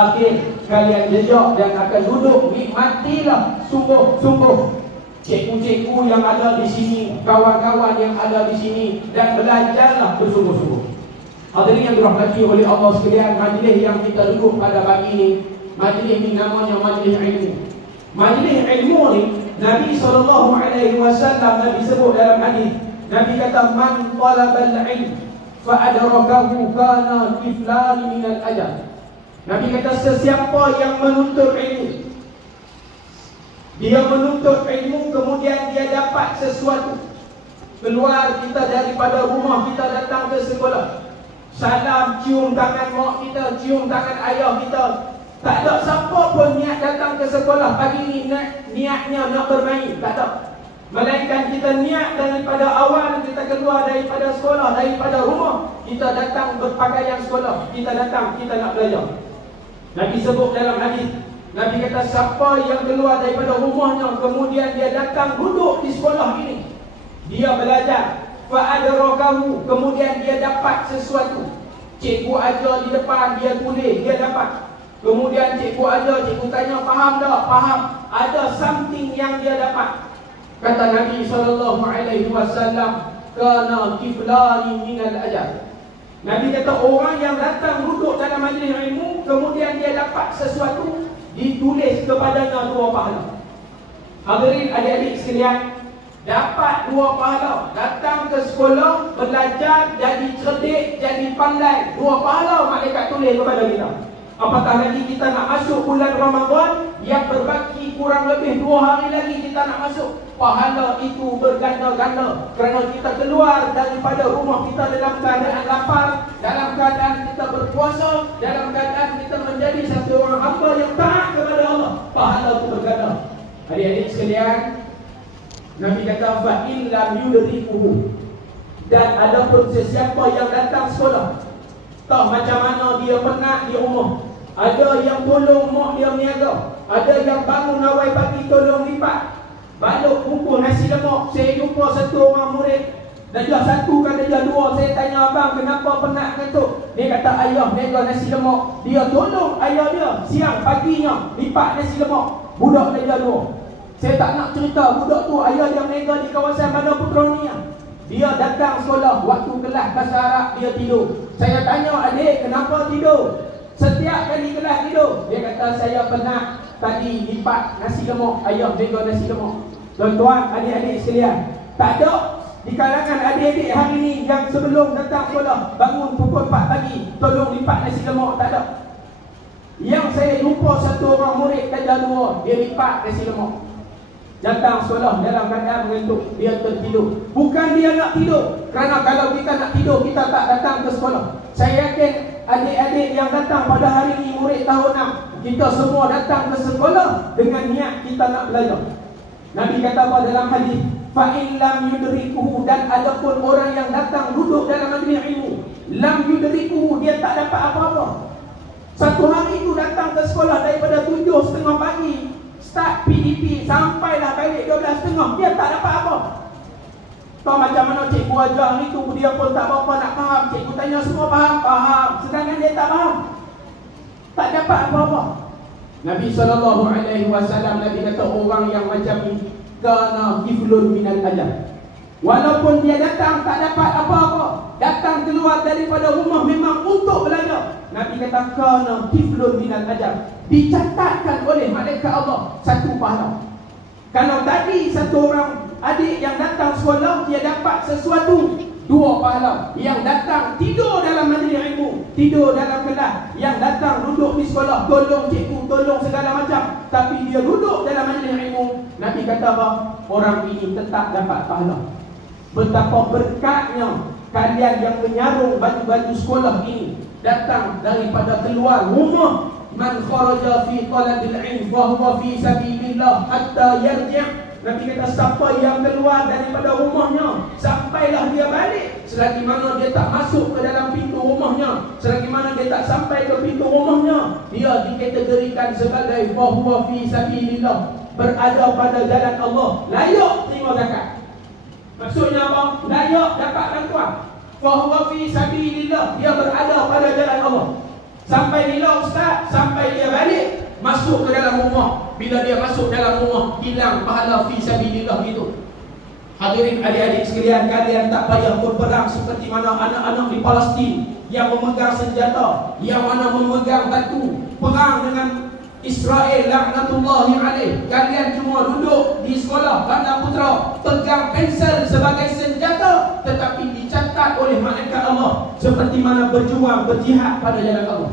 akhir kalian jejak dan akan duduk nikmatilah sungguh-sungguh cikgu-cikgu yang ada di sini, kawan-kawan yang ada di sini, dan belajarlah bersungguh-sungguh. Hadirin yang dirahmati oleh Allah sekalian, majlis yang kita duduk pada pagi ini, majlis ini namanya majlis ilmu. Majlis ilmu ni Nabi SAW Nabi sebut dalam hadis, Nabi kata man talabal ilm fa adrakahu kana kiflan min al ajr. Nabi kata sesiapa yang menuntut ilmu, dia menuntut ilmu kemudian dia dapat sesuatu, keluar kita daripada rumah kita datang ke sekolah, salam, cium tangan mak kita, cium tangan ayah kita, tak ada siapa pun niat datang ke sekolah pagi ni niatnya nak bermain, tak ada. Melainkan kita niat daripada awal kita keluar daripada sekolah, daripada rumah, kita datang berpakaian sekolah, kita datang, kita nak belajar. Nabi sebut dalam hadis, Nabi kata siapa yang keluar daripada rumahnya kemudian dia datang duduk di sekolah ini, dia belajar, fa'adrakahu, kemudian dia dapat sesuatu. Cikgu ajar di depan, dia tulis, dia dapat. Kemudian cikgu ajar, cikgu tanya faham tak? Faham. Ada something yang dia dapat. Kata Nabi SAW, kana kiflani minal ajr. Nabi kata orang yang datang duduk dalam majlis ilmu kemudian dia dapat sesuatu, ditulis kepadanya 2 pahala. Hadirin adik-adik sekalian, dapat 2 pahala. Datang ke sekolah, belajar, jadi cerdik, jadi pandai, 2 pahala malaikat tulis kepada kita. Apatah lagi kita nak masuk bulan Ramadan yang berbaki kurang lebih 2 hari lagi kita nak masuk. Pahala itu berganda-ganda kerana kita keluar daripada rumah kita dalam keadaan lapar, dalam keadaan kita berpuasa, dalam keadaan kita menjadi satu orang hamba yang taat kepada Allah. Pahala itu berganda. Adik-adik sekalian, Nabi kata fa in lam yudrikuhu, dan ada pun sesiapa yang datang sekolah tahu macam mana dia penat di rumah, ada yang tolong mak dia meniaga, ada yang bangun awal pagi tolong lipat balut bungkus nasi lemak. Saya jumpa satu orang murid, darjah 1 kan darjah 2, saya tanya abang kenapa penat ngantuk? Dia kata ayah niaga nasi lemak, dia tolong ayah dia siang paginya lipat nasi lemak. Budak darjah 2, saya tak nak cerita budak tu ayah yang niaga di kawasan Bandar Putra ni. Dia datang sekolah, waktu kelas bahasa Arab dia tidur. Saya tanya adik kenapa tidur? Setiap kali kelas tidur. Dia kata saya penat tadi lipat nasi lemak, ayah niaga nasi lemak. Tuan-tuan, adik-adik sekalian, tak ada di kalangan adik-adik hari ni yang sebelum datang sekolah bangun pukul 4 pagi tolong lipat nasi lemak, tak ada. Yang saya jumpa satu orang murid darjah 2, dia lipat nasi lemak. Datang sekolah dalam keadaan mengantuk, dia tertidur. Bukan dia nak tidur, kerana kalau kita nak tidur kita tak datang ke sekolah. Saya yakin adik-adik yang datang pada hari ini murid tahun 6, kita semua datang ke sekolah dengan niat kita nak belajar. Nabi kata apa dalam hadis, fa in lam yudrikuhu, dan ada pun orang yang datang duduk dalam majlis ilmu, lam yudrikuhu, dia tak dapat apa-apa. Satu hari itu datang ke sekolah daripada 7:30 pagi, start PDP sampailah balik 12:30, dia tak dapat apa. Tahu macam mana cikgu ajar hari itu, dia pun tak apa nak faham. Cikgu tanya semua faham? Faham. Sedangkan dia tak faham, tak dapat apa-apa. Nabi SAW, Nabi kata orang yang macam ni kana kiflun minal ajr. Walaupun dia datang tak dapat apa-apa, datang keluar daripada rumah memang untuk belajar, Nabi kata kana kiflun minal ajr, dicatatkan oleh malaikat Allah 1 pahala. Kalau tadi satu orang adik yang datang sekolah dia dapat sesuatu, 2 pahala. Yang datang tidur dalam majlis ilmu, tidur dalam kelas, yang datang duduk di sekolah tolong cikgu, tolong segala macam, tapi dia duduk dalam majlis ilmu, Nabi kata apa? Orang ini tetap dapat pahala. Betapa berkatnya kalian yang menyarung baju-baju sekolah ini, datang daripada keluar rumah. Man kharaja fi talabil ilm wa huwa fi sabilillah hatta yarji'. Nabi kata siapa yang keluar daripada rumahnya sampailah dia balik, selagi mana dia tak masuk ke dalam pintu rumahnya, selagi mana dia tak sampai ke pintu rumahnya, dia dikategorikan sebagai wa huwa fi sabilillah, berada pada jalan Allah, layak terima zakat. Maksudnya apa? Layak dapat bantuan. Wa huwa fi sabilillah, dia berada pada jalan Allah. Sampai bila ustaz? Sampai dia balik, masuk ke dalam rumah. Bila dia masuk dalam rumah, hilang pahala fi sabilillah gitu. Hadirin adik-adik sekalian, kalian tak payah berperang seperti mana anak-anak di Palestin yang memegang senjata, yang mana memegang batu, perang dengan Israel laknatullahi alaih. Kalian cuma duduk di sekolah Bandar Putra, pegang pensel sebagai senjata, tetapi dicatat oleh malaikat Allah seperti mana berjuang, berjihad pada jalan Allah.